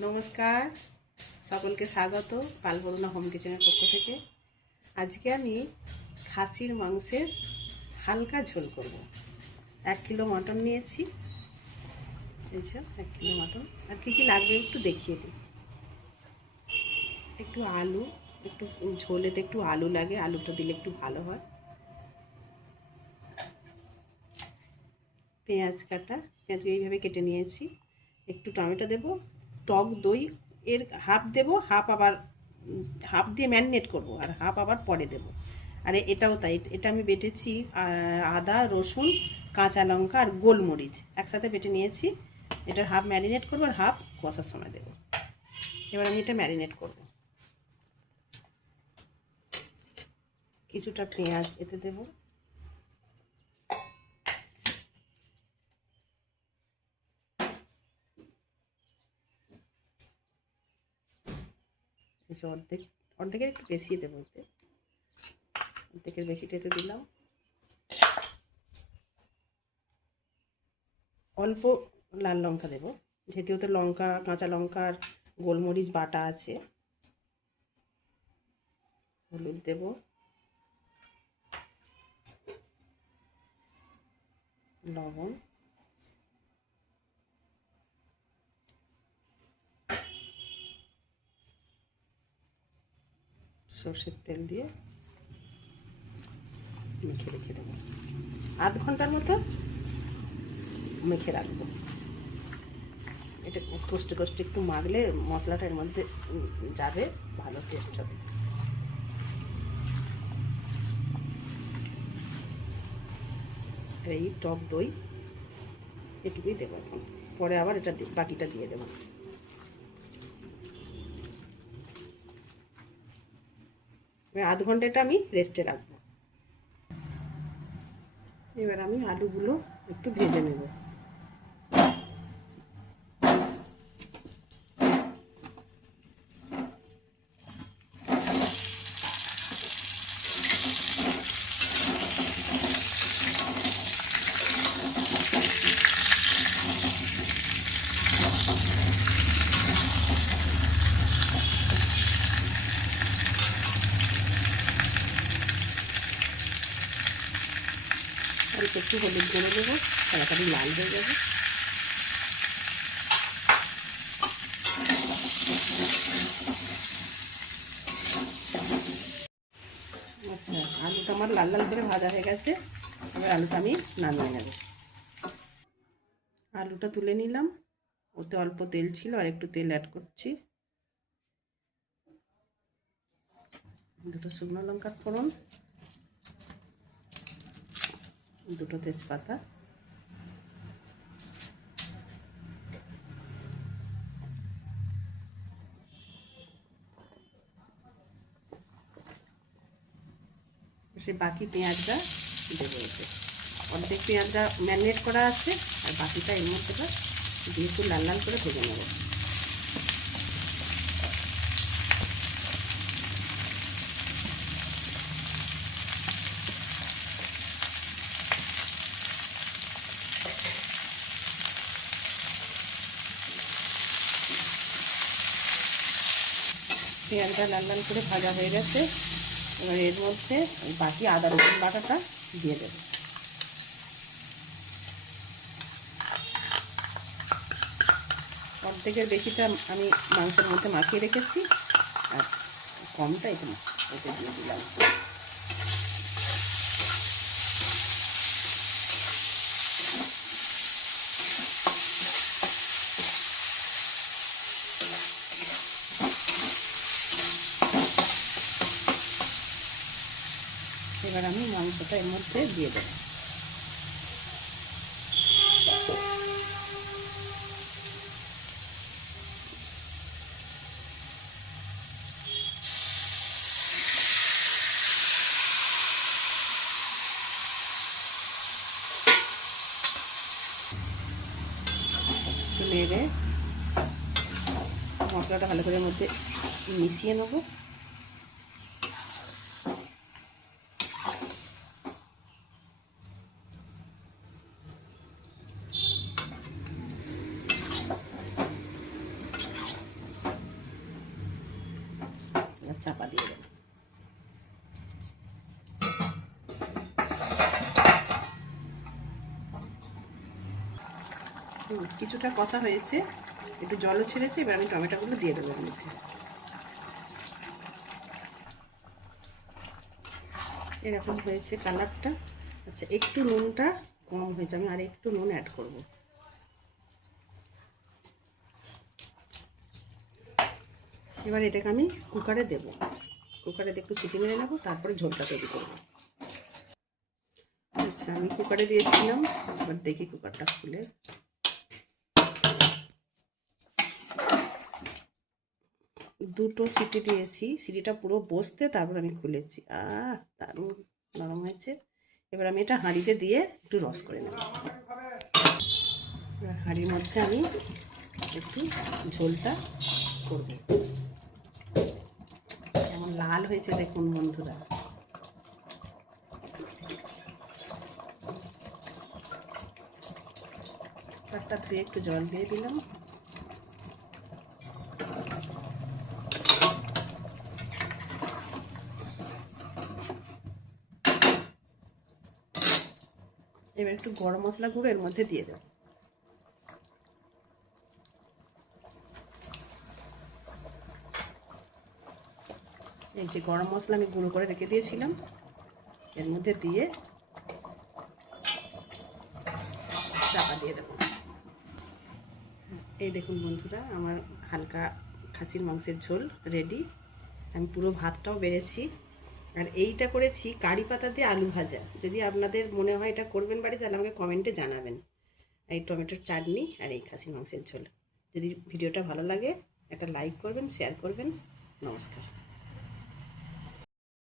নমস্কার, সকলকে স্বাগত পালবরুণা হোম কিচেনের পক্ষ থেকে। আজকে আমি খাসির মাংসের হালকা ঝোল করব। 1 কিলো মটন নিয়েছি, এইসব 1 কিলো মটন। আর কী কী লাগবে একটু দেখিয়ে দিই। একটু আলু, একটু ঝোলেতে একটু আলু লাগে, আলুটা দিলে একটু ভালো হয়। পেঁয়াজ কাটা, পেঁয়াজকে এইভাবে কেটে নিয়েছি। একটু টমেটো দেব, টক দই এর হাফ দেব, হাফ আবার হাফ দিয়ে ম্যারিনেট করব আর হাফ আবার পরে দেব। আর এটাও তাই, এটা আমি বেটেছি আদা, রসুন, কাঁচা লঙ্কা আর গোলমরিচ একসাথে বেটে নিয়েছি। এটার হাফ ম্যারিনেট করবো আর হাফ কষার সময় দেব। এবার আমি এটা ম্যারিনেট করব। কিছুটা পেঁয়াজ এতে দেব, অর্ধেকের একটু বেশি দেবো, এতে অর্ধেকের বেশিটা এতে দিলাম। অল্প লাল লঙ্কা দেব, যেহেতু ওতে লঙ্কা, কাঁচা লঙ্কার গোলমরিচ বাটা আছে। হলুদ দেব, লবণ, সর্ষের তেল দিয়ে মেখে রেখে দেবো। 8 ঘন্টার মতো মেখে রাখবো। এটা কষ্টে কষ্টে একটু মাখলে মশলাটা এর মধ্যে যাবে, ভালো টেস্ট হবে। এই টক দই এটুকুই দেবো এখন, পরে আবার এটা বাকিটা দিয়ে দেবো। আধ ঘন্টা এটা আমি রেস্টে রাখবো। এবার আমি আলুগুলো একটু ভেজে নেব। আর একটু হলুদ গুঁড়ো দেবো, তাড়াতাড়ি লাল হয়ে যাবে। আচ্ছা, আলুটা আমার লাল লাল করে ভাজা হয়ে গেছে। এবার আলুটা আমি নামিয়ে নেব। আলুটা তুলে নিলাম, ওতে অল্প তেল ছিল আর একটু তেল অ্যাড করছি। 2টো শুকনো লঙ্কার ফোড়ন, 2টো তেজপাতা, সে বাকি পেঁয়াজটা দেবো এতে। অর্ধেক পেঁয়াজটা ম্যারিনেট করা আছে আর বাকিটা এর মধ্যে দিয়ে একটু লাল লাল করে ভেজে নেব। পেঁয়াজটা লাল লাল করে ভাজা হয়ে গেছে। এবার এর মধ্যে বাকি আদা রসুন বাটাটা দিয়ে দেবো। অর্ধেকের বেশিটা আমি মাংসের মধ্যে মাখিয়ে রেখেছি আর কমটা এতে দিয়ে দিলাম। এবার আমি মাংসটা এর মধ্যে দিয়ে দেবো। নেড়ে মশলাটা ভালো করে এর মধ্যে মিশিয়ে নেবো। চাপা দিয়ে দেবো। কিছুটা কষা হয়েছে, একটু জলও ছেড়েছে। এবার আমি টমেটোগুলো দিয়ে দেবো এর মধ্যে। এরকম হয়েছে কালারটা। আচ্ছা, একটু নুনটা কম হয়েছে, আমি আর একটু নুন অ্যাড করব। এবার এটাকে আমি কুকারে দেব। কুকারে একটু সিটি মেরে নেবো, তারপরে ঝোলটা তৈরি করবো। আচ্ছা, আমি কুকারে দিয়েছিলাম, এবার দেখি কুকারটা খুলে। দুটো সিটি দিয়েছি, সিটিটা পুরো বসতে তারপর আমি খুলেছি। দারুণ নরম হয়েছে। এবার আমি এটা হাঁড়িতে দিয়ে একটু রস করে নেব। এবার হাঁড়ির মধ্যে আমি একটু ঝোলটা করব। কেমন লাল হয়েছে দেখুন বন্ধুরা। কুকারটা ধুয়ে একটু জল দিয়ে দিলাম। এবার একটু গরম মশলা গুঁড়ো এর মধ্যে দিয়ে দেব। এই যে গরম মশলা আমি গুঁড়ো করে রেখে দিয়েছিলাম, এর মধ্যে দিয়ে চাপা দিয়ে দেবো। এই দেখুন বন্ধুরা, আমার হালকা খাসির মাংসের ঝোল রেডি। আমি পুরো ভাতটাও বেড়েছি। আর এইটা করেছি কারি পাতা দিয়ে আলু ভাজা। যদি আপনাদের মনে হয় এটা করবেন বাড়ি, তাহলে আমাকে কমেন্টে জানাবেন। এই টমেটোর চাটনি আর এই খাসির মাংসের ঝোল। যদি ভিডিওটা ভালো লাগে একটা লাইক করবেন, শেয়ার করবেন। নমস্কার।